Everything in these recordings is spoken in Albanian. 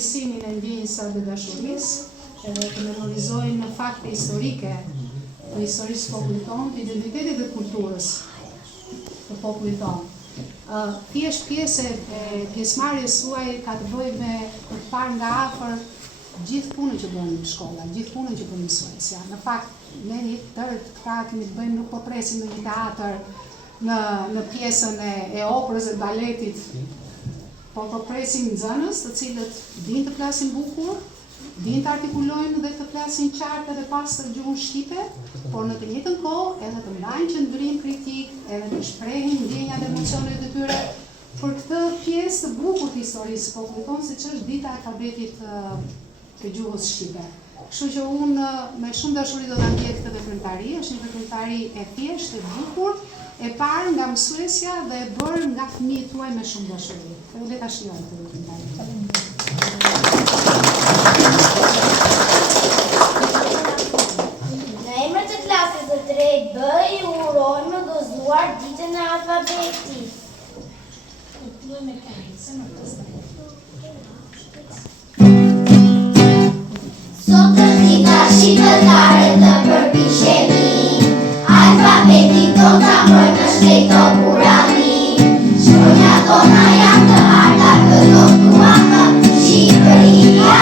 përmirësimin e ndjenjës së dhe dashurisë, edhe të memorizojnë fakte historike të historisë së popullit tonë, të identitetit dhe kulturës të popullit tonë. Thjesht pjesë e pjesëmarrjes suaj ka të bëjë me të parë nga afër gjithë punën që bën në shkolla, gjithë punën që bën mësuesja. Në fakt, ne një tërë këta kemi të bëjmë, nuk po presim në një teatr në pjesën e operës e baletit, po presim nxënës të cilët dinë të flasin bukur, dinë të artikulojnë dhe të flasin qartë dhe pastër gjuhën shqipe, por në të njëjtën kohë edhe të mbajnë qëndrim kritik, edhe të shprehin ndjenjat dhe emocionet e tyre për këtë pjesë të bukur të historisë së popullit tonë, siç është dita e alfabetit të gjuhës shqipe. Kështu që unë me shumë dashuri do ta ndjej këtë veprimtari, është një veprimtari e thjeshtë, e bukur, e parë nga mësuesja dhe e bërë nga fëmijët tuaj me shumë dashuri. Edhe le ta shijojmë këtë veprimtari. Në emër të klasës së 3B ju urojmë gëzuar ditën e alfabetit. Sot është dita shqiptare të përpiqemi, alfabetin ton ta mbrojmë shpejt të burani. Shkronjat tona janë të harta, këto tuanë Shqipëria.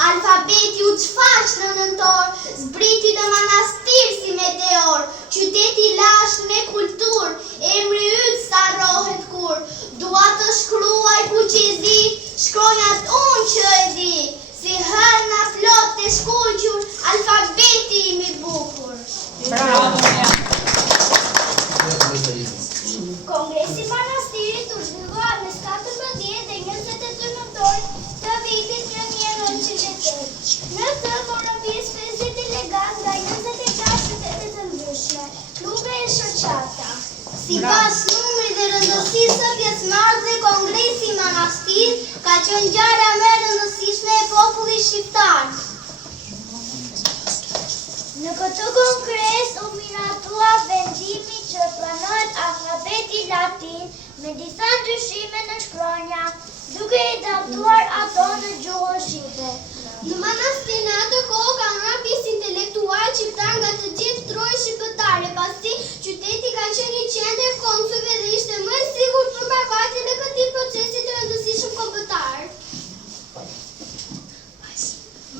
Alfabeti u çfaq në nëntor, zbriti në manastir si meteor. Qyteti lash me kultur, emri yt s'arrohet kur. Dua të shkruaj poezi, shkronjat unë që e di. Si hëna plot të shkullqur, alfabeti im i bukur. Bravo! Kongresi Manastirit u zhvilluar në 14 dhe 28 nëntor të vitit 1908. Në të morën pjesë 50 delegatë nga 26 qytete të ndryshme, klube e shoqata. Sipas numrit dhe rëndësisë së pjesëmarrësve, Kongresi Manastir ka qenë ngjarja më e rëndësishme e popullit shqiptar. Në këtë kongres u miratua vendimi që planohet alfabeti latin me disa ndryshime në shkronja, duke i adaptuar ato në gjuhën shqipe. Në Manastir në atë kohë ka marrë pjesë intelektual shqiptar nga të gjithë trojet shqiptare, pasi qyteti ka qenë një qendër konsulve dhe ishte më e sigurt për mbarvajtjen e këtij procesi të rëndësishëm kombëtar.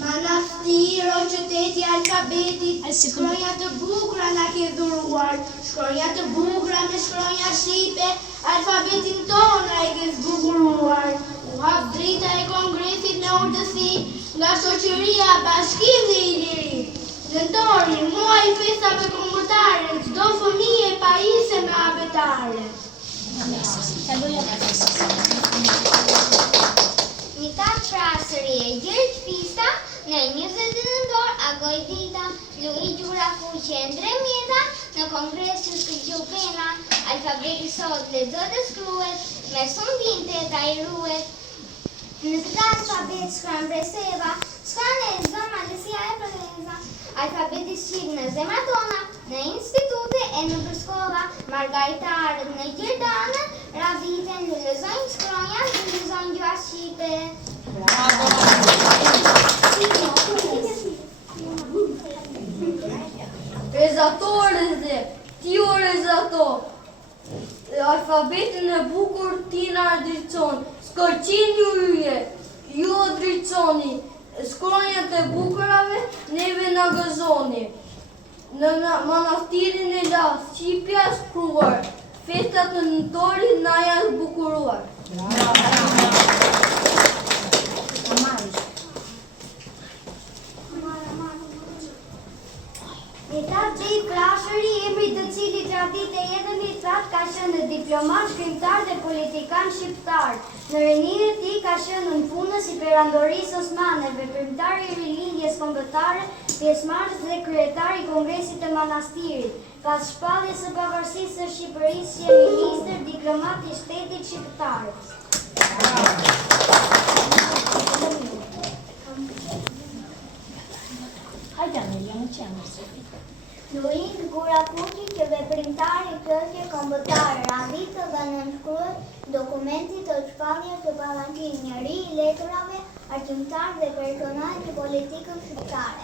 Manastir, o qyteti alfabetit, shkronja të bukura na ke dhuruar, shkronja të bukura me shkronja shqipe, alfabetin tonë e ke zbukuruar. U hap drita e kongresit në urdhësi nga shoqëria Bashkimi i Lirit. Nëntori, muaj i festave kombëtare, çdo fëmijë pajisë me abetare. Një tatë prasëri e gjërë pista, në 20 nëntor, agoj dita, lui gjura fuqe e ndre mjeta, në kongresin s'këgju pena, alfabeti sot lexohet dhe shkruhet, me son vinte ta i ruhet. Në këtë alfabet shkruan Breseva, shkruan e zëma alfabeti shqip në zemrat tona, në institute e në përshkolla, margaritarët në Gjerdanë, radhiten në lëzojnë shkronja dhe lëzojnë gjua shqipe. Rezatoreze, ti o rezator, alfabetin e bukur ti në drejton, skërqin ju yje, ju o drejtoni, shkronjat e bukurave neve në gëzoni. Në manastirin e las, Shqipja shkruar, festat të nëtori na janë bukuruar. Metat Gjej Krashëri, emri të cilit tradit e jetën i trat ka qenë diplomat, shkrimtar dhe politikan shqiptar. Në rinin e tij ka qenë në punës i perandorisë osmane, veprimtar i rilindjes kombëtare, pjesëmarrës dhe kryetar i Kongresit të Manastirit. Pas shpalljes së pavarësisë së Shqipërisë si ministër, diplomat i shtetit shqiptar. Luing Gurakuqi, që veprimtar i kësaj kombëtare, radhitë dhe nënshkruhet dokumenti të shpalljes së Pallancit, njeri i letrave, arsimtar dhe personazh i politikës shqiptare.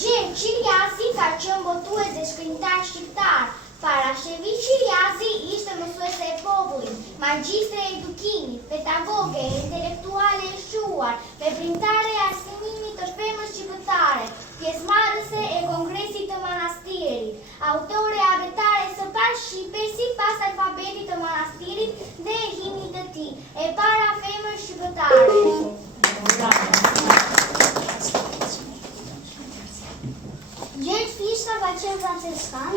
Gjergj Qiriasi ka qenë botues dhe shkrimtar shqiptar. Parashevi Qiriasi ishte mësuese e popullit, magjistre e edukimit, pedagoge, intelektuale e shuar, veprimtare e arsimimit të femrës shqiptare, pjesëmarrëse e Kongresit të Manastirit, autore abetare së parë shqipe sipas alfabetit të Manastirit dhe e himnit të tij, e para femër shqiptare. Gjergj Fishka ka qenë franceskan,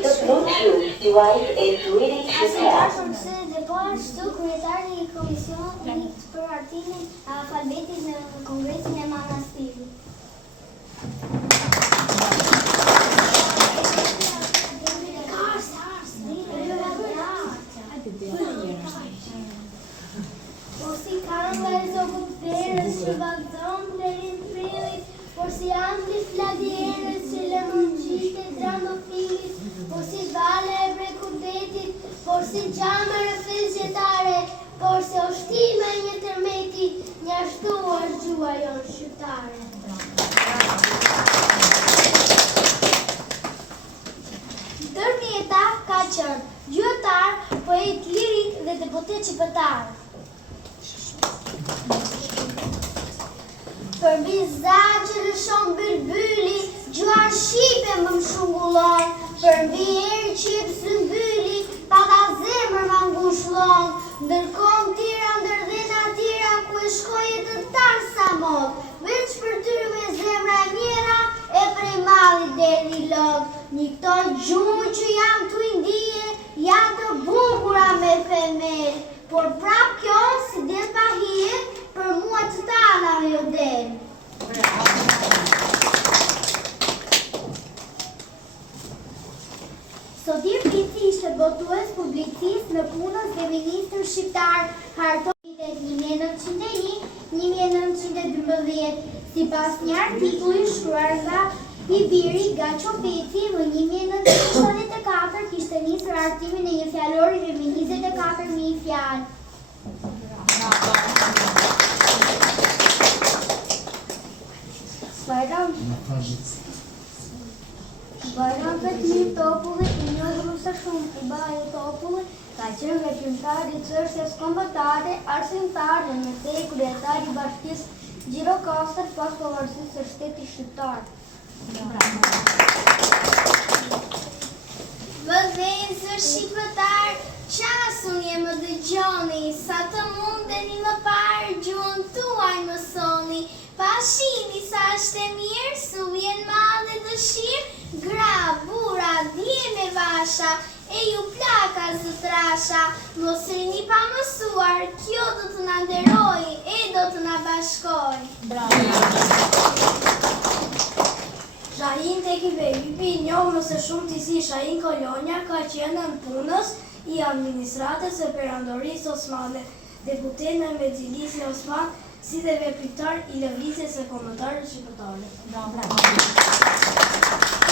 arsimtar profesor dhe po ashtu kryetari i komisionit për hartimin e alfabetit në Kongresin e Manastirit. Po si Karla e Zogutverës që vazhdon deri në prillit, por si Andri Fladierës që lëmëngjit e drandofilit, por si Vale e Brekudetit, por si Gjama Rëfes Gjetare, por si Oshtime e një tërmeti, një ashtuar gjua jonë shqiptare. Tërni etap ka qenë gjuetar, poet lirik dhe deputet shqiptar. Përmbi zanë që lëshon bylbyli, gjua shqipe më mshungullon, përmbi erë që jep sëmbyli, pata zemër më ngushllon, ndërkom tira ndërdhena tira, ku e shkoje të tarë sa mod, veç për ty me zemra e mjera, e prej mallit deri log, një këto gjumë që jam të indije, janë të bukura me femel, por prap kjo si del pa hije, për mua të tana me jo del. Sotir Pici ishte botues publicist në punës dhe ministër shqiptar, hartonitet 1901-1912, sipas një artikulli shkruar nga Ibiri Gaço Peci më 1974 kishte nisur hartimin e një fjalori me 24.000 fjalë. Bajram Petmir Topulli, i njohur së shumë i Bajo Topulli, ka qenë veprimtar i çështjes kombëtare, arsimtar dhe në tej kryetar i Bashkisë Gjirokastër pas pavarësisë së shtetit shqiptar. Vëdhezër shqiptar, qasuni e më dëgjoni, sa të mundeni më parë gjuhën tuaj mësoni, pashini sa është e mirë, su vjen madhe dëshirë, gra, bura, dje me vasha, e ju plaka zëtrasha, mos rini pa mësuar, kjo do të na nderoj, e do të na bashkoj. Shahin Tekivejupi, njohur më së shumti si Shahin Kolonja, ka qenë në punës i administratës së perandorisë osmane, deputet në Mexhilisi Osman, si dhe veprimtar I lëvizjes së kombëtarëve shqiptare.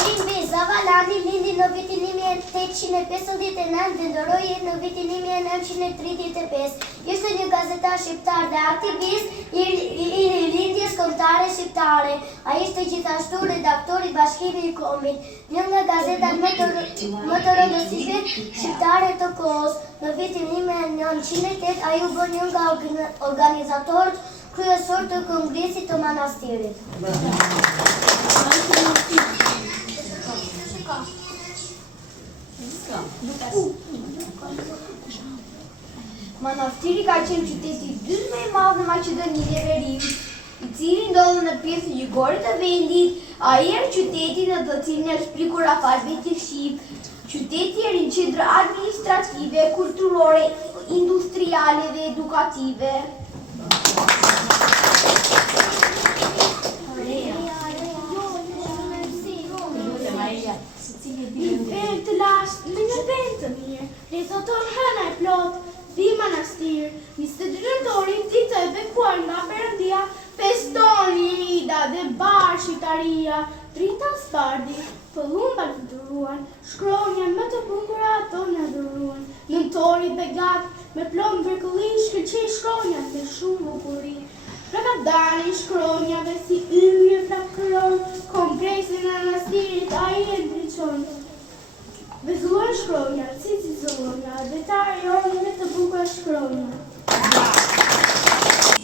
Rimbi Zavalandi lindi në vitin 1859 dhe ndëroi në vitin 1935. Ishte një gazetar shqiptar dhe aktivist I lindjes kombëtare shqiptare. Ai ishte gjithashtu redaktor I Bashkimit të Kombit, një nga gazetat më të rëndësishme shqiptare të kohës. Në vitin 1908 ai u bë një nga organizatorët kryesor të Kongresit të Manastirit. Manastiri ka qenë qyteti I dytë më I madh në Maqedoninë e Veriut, I cili ndodhet në pjesën jugoare të vendit. Ai është qyteti në të cilin është shprekur alfabeti shqip. Qyteti është një qendër administrative, kulturore, industriale dhe edukative. Vend të lashtë, në një vend të mirë, rrethoton hëna e plot, vi manastir, 22 nëntorin ditë e bekuar nga Perëndia, festoni Ida dhe bar shqiptaria, drita spardi, pëllumba fluturuan, shkronjën më të bukura ato në dhuruan, nëntori begat, me plom mrekulli, shkëlqej shkronjën me shumë bukuri. Prakadani shkronjave si yje flakëron, kompresin anastirit ai e ndriçon. Bezuan shkronja, si cizonja, detari jonë me të bukura shkronja.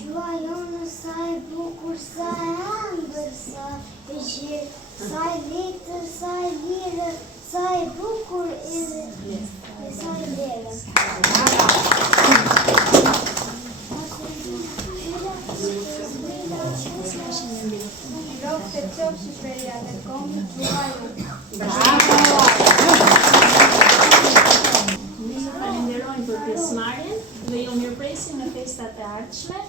Gjua jonë sa e bukur, sa e ëmbël, sa e gjerë, sa e letër, sa e lirë, sa e bukur edhe sa e lirë. Të qofë shqipëria dhe kombit gjua Ne falenderojmë për pjesëmarrjen dhe ju mirëpresim në festat e ardhshme.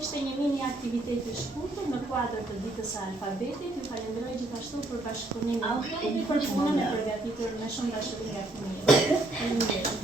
Ishte një mini aktivitet I shkurtër në kuadër të ditës së alfabetit. Ju falenderoj gjithashtu për bashkëpunimin për punën e përgatitur me shumë dashuri nga fëmijët. Faleminderit.